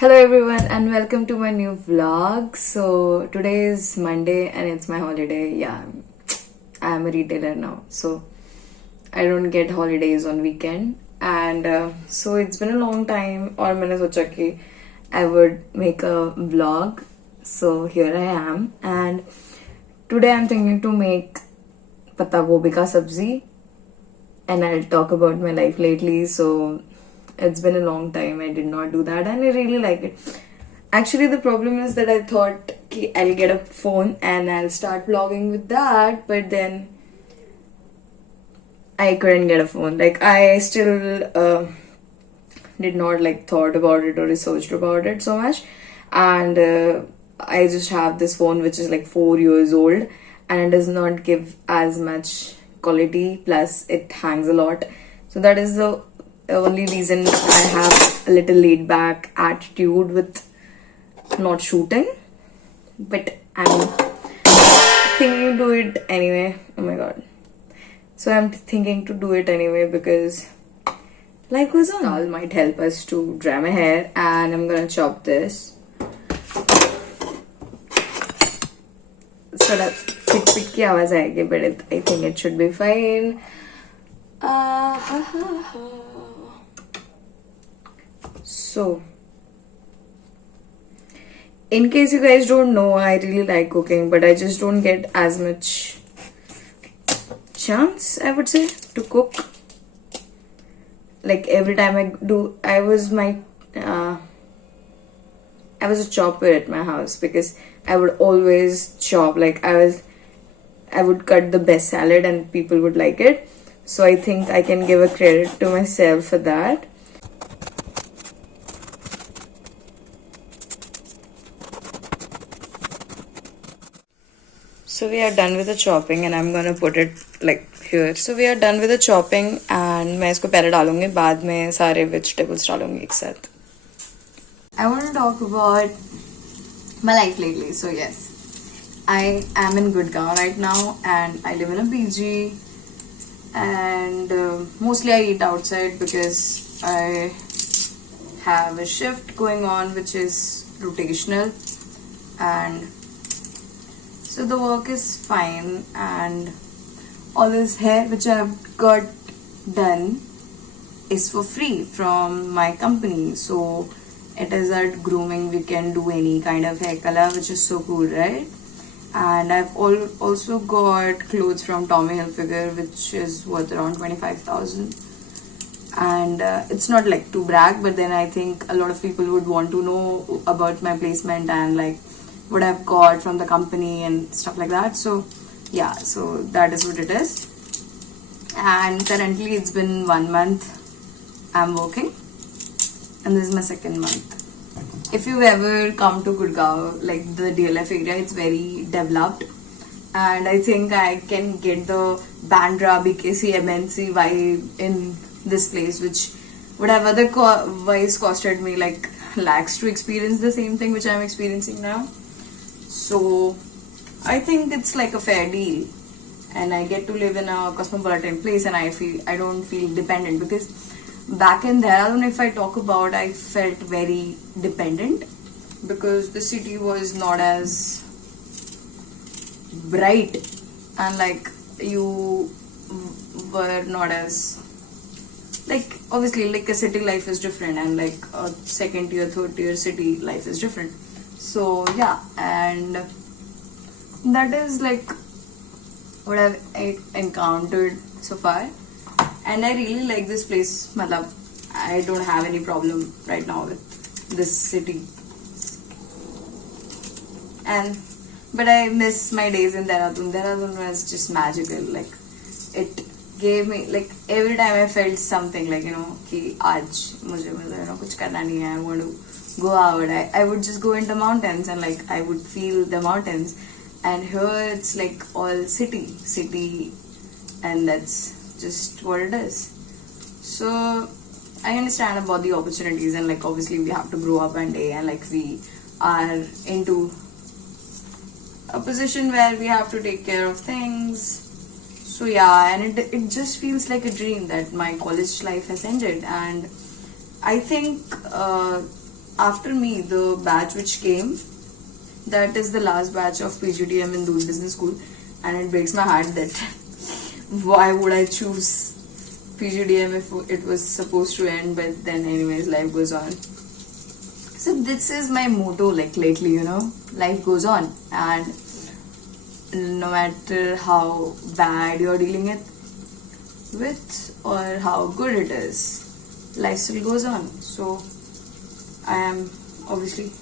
Hello everyone and welcome to my new vlog. So today is Monday and it's my holiday. Yeah, I'm a retailer now, so I don't get holidays on weekend. And so it's been a long time. और मैंने सोचा कि I would make a vlog. So here I am, and today I'm thinking to make pata gobi ka sabzi, and I'll talk about my life lately. So it's been a long time I did not do that and I really like it. Actually, the problem is that I thought ki I'll get a phone and I'll start vlogging with that, but then I couldn't get a phone. Like I still did not thought about it or researched about it so much, and I just have this phone which is like 4 years old and it does not give as much quality, plus it hangs a lot. So that is the only reason I have a little laid back attitude with not shooting, but I'm thinking to do it anyway. Oh my god. So I'm thinking to do it anyway because life goes on. Dal might help us to dry my hair, and I'm gonna chop this. Sort of pick ki awaaz aayegi, but I think it should be fine. So, in case you guys don't know, I really like cooking, but I just don't get as much chance, I would say, to cook. Like every time I was a chopper at my house because I would always chop. Like I would cut the best salad and people would like it. So I think I can give a credit to myself for that. So we are done with the chopping and I'm gonna put it like here. So we are done with the chopping and मैं इसको पहले डालूंगी, बाद में सारे vegetables डालूंगी एक साथ. I want to talk about my life lately. So yes, I am in Gurgaon right now and I live in a PG, and mostly I eat outside because I have a shift going on which is rotational, and so the work is fine, and all this hair which I've got done is for free from my company. So it is at grooming, we can do any kind of hair color, which is so cool, right? And I've also got clothes from Tommy Hilfiger, which is worth around 25,000. And it's not like to brag, but then I think a lot of people would want to know about my placement and like what I've got from the company and stuff like that. So yeah, so that is what it is. And currently it's been 1 month I'm working, and this is my second month. If you've ever come to Gurgaon, like the DLF area, it's very developed, and I think I can get the Bandra, BKC, MNC vibe in this place, which would have otherwise costed me like lakhs to experience the same thing which I'm experiencing now. So I think it's like a fair deal, and I get to live in a cosmopolitan place, and I don't feel dependent, because back in Dehradun, if I talk about, I felt very dependent because the city was not as bright, and like you were not as like, obviously like a city life is different, and like a second tier, third tier city life is different. So yeah, and that is like what I've encountered so far, and I really like this place. Matlab, I don't have any problem right now with this city, but I miss my days in Dehradun. Dehradun was just magical. Like it gave me, like every time I felt something like, कि आज मुझे कुछ करना नहीं है, I want to go out. I would just go into mountains and like I would feel the mountains. And here it's like all city, and that's just what it is. So I understand about the opportunities, and like obviously we have to grow up one day, and like we are into a position where we have to take care of things. So yeah, and it just feels like a dream that my college life has ended, and I think after me, the batch which came, that is the last batch of PGDM in Doon Business School, and it breaks my heart that why would I choose PGDM if it was supposed to end, but then anyways life goes on. So this is my motto, like lately, you know, life goes on, and no matter how bad you're dealing it with or how good it is, life still goes on. So I am obviously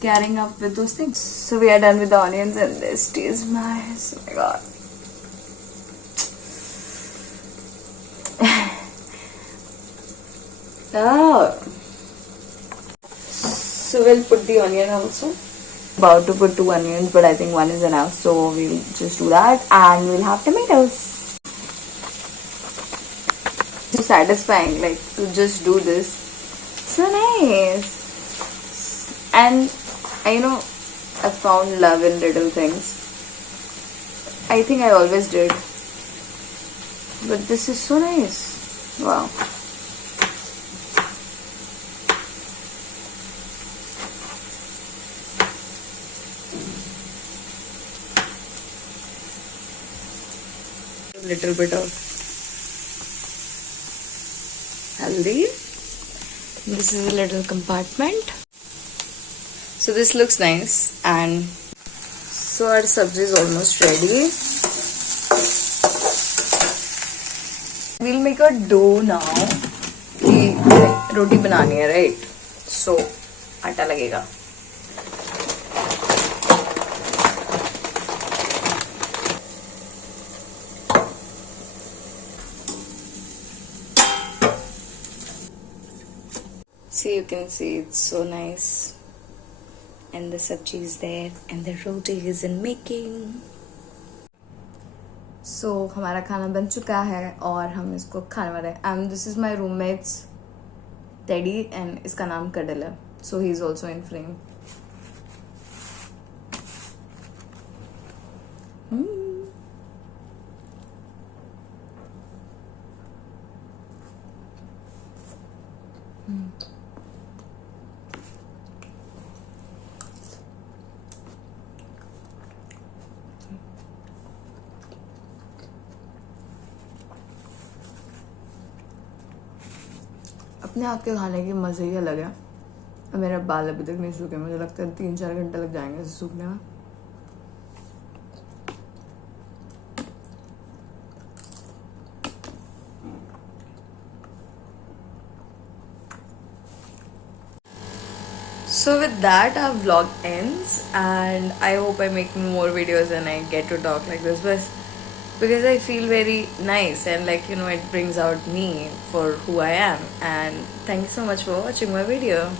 carrying up with those things. So we are done with the onions, and this tastes nice. Oh my god. Oh. So we'll put the onion also. About to put 2 onions, but I think 1 is enough, so we'll just do that, and we'll have tomatoes. It's satisfying, like, to just do this. So nice. And you know, I found love in little things. I think I always did, but this is so nice. Wow. Little bit of haldi. This is a little compartment. So this looks nice, and so our sabzi is almost ready. We'll make a dough now. कि रोटी बनानी है, right? So आटा लगेगा. See, you can see it's so nice, and the sabji is there, and the roti is in making. So हमारा खाना बन चुका है और हम इसको खाने वाले हैं. And this is my roommate's Teddy, and इसका नाम कडल है. So he is also in frame. अपने हाथ के खाने की मज़े ही अलग है. मेरा बाल अभी तक नहीं सूखे. मुझे लगता है 3-4 घंटे लग जाएंगे इसे सूखने में. So with that, our vlog ends, and I hope I make more videos and I get to talk like this, but because I feel very nice, and like, you know, it brings out me for who I am. And thank you so much for watching my video.